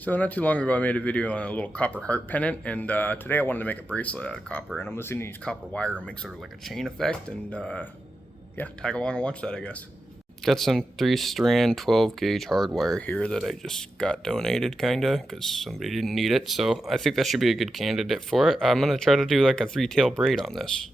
So not too long ago I made a video on a little copper heart pennant, and today I wanted to make a bracelet out of copper, and I'm just going to use copper wire and make sort of like a chain effect, and yeah, tag along and watch that, I guess. Got some 3-strand 12 gauge hard wire here that I just got donated kinda because somebody didn't need it, so I think that should be a good candidate for it. I'm going to try to do like a 3-tail braid on this.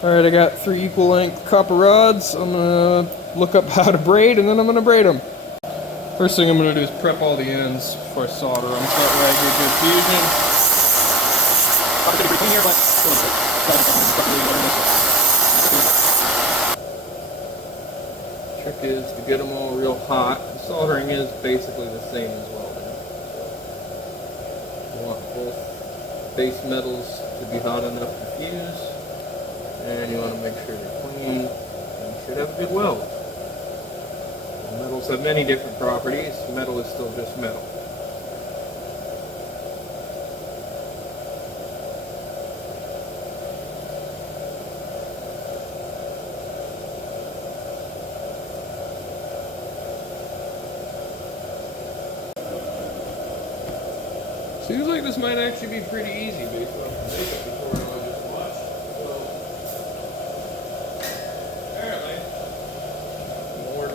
Alright, I got 3 equal length copper rods. I'm gonna look up how to braid and then I'm gonna braid them. First thing I'm gonna do is prep all the ends before I solder them. So that way I get good fusion. Trick is to get them all real hot. The soldering is basically the same as welding. So you want both base metals to be hot enough to fuse. And you want to make sure they're clean, and you should have a good weld. Metals have many different properties. Metal is still just metal. Seems like this might actually be pretty easy based on the makeup tutorial I just watched.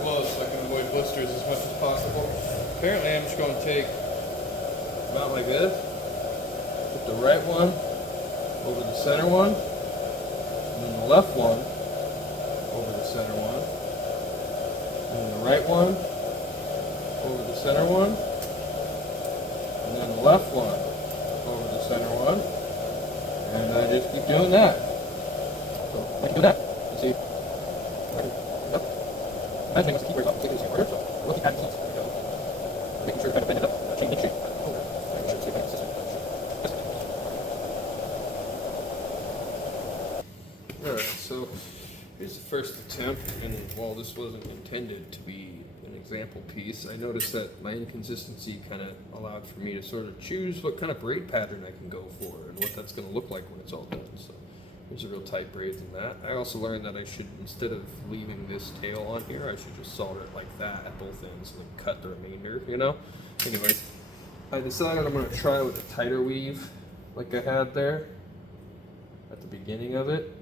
So I can avoid blisters as much as possible. Apparently I'm just going to take about like this, put the right one over the center one, and then the left one over the center one, and then the right one over the center one, and then the left one over the center one, and I just keep doing that. So I can do that. Let's see. I think it's keep right up, take this order, so we'll keep adding seats. Making sure to kind of bend it up, chain link shape. Alright, so here's the first attempt, and while this wasn't intended to be an example piece, I noticed that my inconsistency kind of allowed for me to sort of choose what kind of braid pattern I can go for and what that's going to look like when it's all done. So there's a real tight braids in that. I also learned that I should, instead of leaving this tail on here, I should just solder it like that at both ends and then cut the remainder, you know? Anyways, I decided I'm going to try with a tighter weave like I had there at the beginning of it.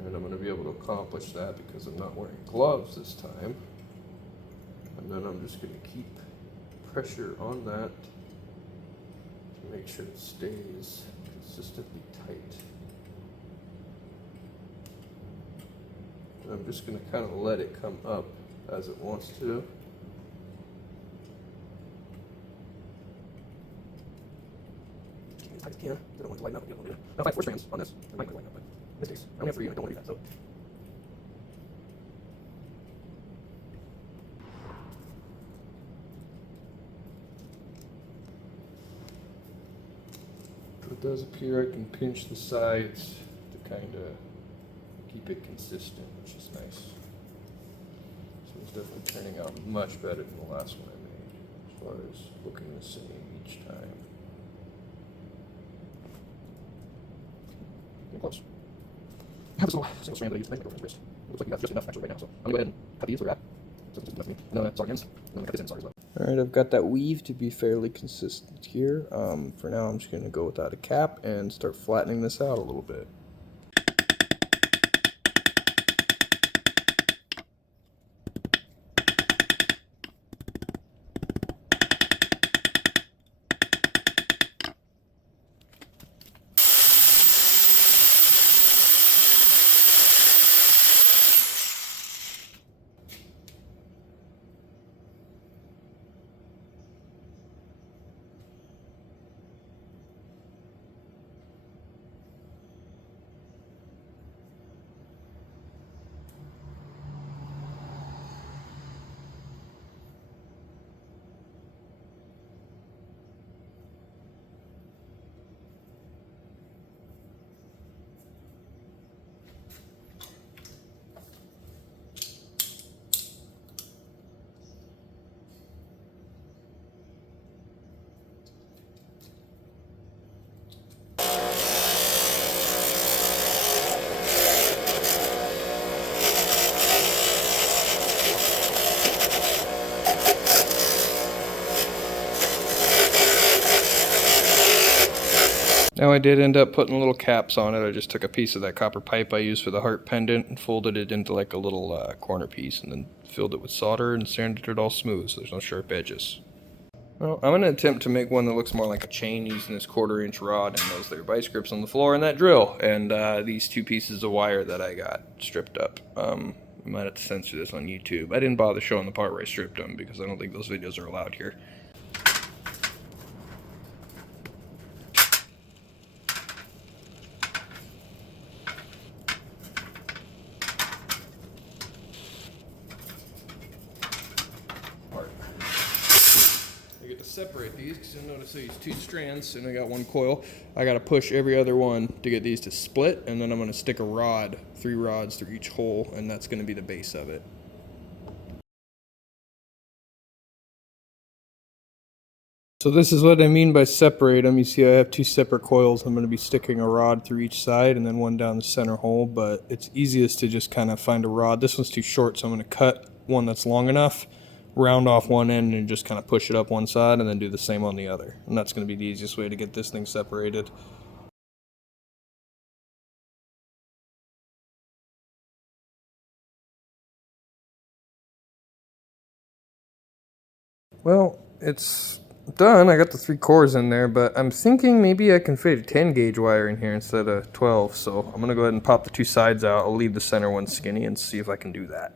And I'm going to be able to accomplish that because I'm not wearing gloves this time. And then I'm just going to keep pressure on that to make sure it stays consistently tight. I'm just going to kind of let it come up as it wants to. Keep it as tight as I can. I don't want it to lighten up. I don't want to do that. Now if I have 4 strands on this, I might lighten up, but in this case, I only have 3 and I don't want to do that. So. If it does appear, I can pinch the sides to kind of keep it consistent, which is nice. So it's definitely turning out much better than the last one I made, as far as looking the same each time. Getting close. I have this little single strand that I use to make my girlfriend's wrist. It looks like we got just enough actually right now, so I'm going to go ahead and cut these where they're at. So it's enough for me. And then that's our ends. And then I cut this end as well. Alright, I've got that weave to be fairly consistent here. For now, I'm just going to go without a cap and start flattening this out a little bit. Now I did end up putting little caps on it. I just took a piece of that copper pipe I used for the heart pendant and folded it into like a little corner piece and then filled it with solder and sanded it all smooth so there's no sharp edges. Well, I'm going to attempt to make one that looks more like a chain using this 1/4-inch rod and those there vice grips on the floor and that drill and these 2 pieces of wire that I got stripped up. I might have to censor this on YouTube. I didn't bother showing the part where I stripped them because I don't think those videos are allowed here. I get to separate these because you'll notice these 2 strands and I got 1 coil. I got to push every other one to get these to split and then I'm going to stick a rod, 3 rods through each hole, and that's going to be the base of it. So this is what I mean by separate them. You see I have 2 separate coils. I'm going to be sticking a rod through each side and then one down the center hole, but it's easiest to just kind of find a rod. This one's too short, so I'm going to cut one that's long enough, round off one end and just kind of push it up one side and then do the same on the other. And that's going to be the easiest way to get this thing separated. Well, it's done. I got the 3 cores in there, but I'm thinking maybe I can fit a 10 gauge wire in here instead of 12, so I'm going to go ahead and pop the 2 sides out. I'll leave the center one skinny and see if I can do that.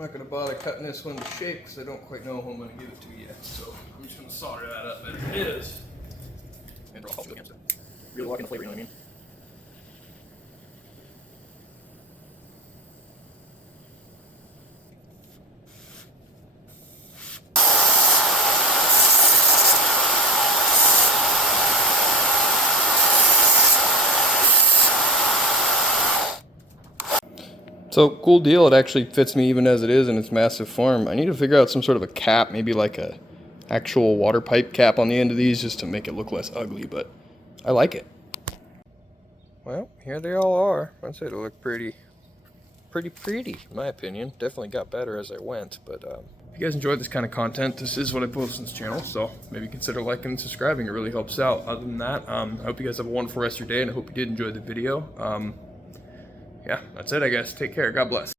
I'm not going to bother cutting this one to shape because I don't quite know who I'm going to give it to yet. So I'm just going to solder that up as it is. And draw it against it. Really locking the flavor, you know what I mean? So, cool deal, it actually fits me even as it is in its massive form. I need to figure out some sort of a cap, maybe like a actual water pipe cap on the end of these just to make it look less ugly, but I like it. Well, here they all are. I'd say they look pretty in my opinion. Definitely got better as I went, but if you guys enjoyed this kind of content, this is what I post on this channel, so maybe consider liking and subscribing. It really helps out. Other than that, I hope you guys have a wonderful rest of your day, and I hope you did enjoy the video. Yeah, that's it, I guess. Take care. God bless.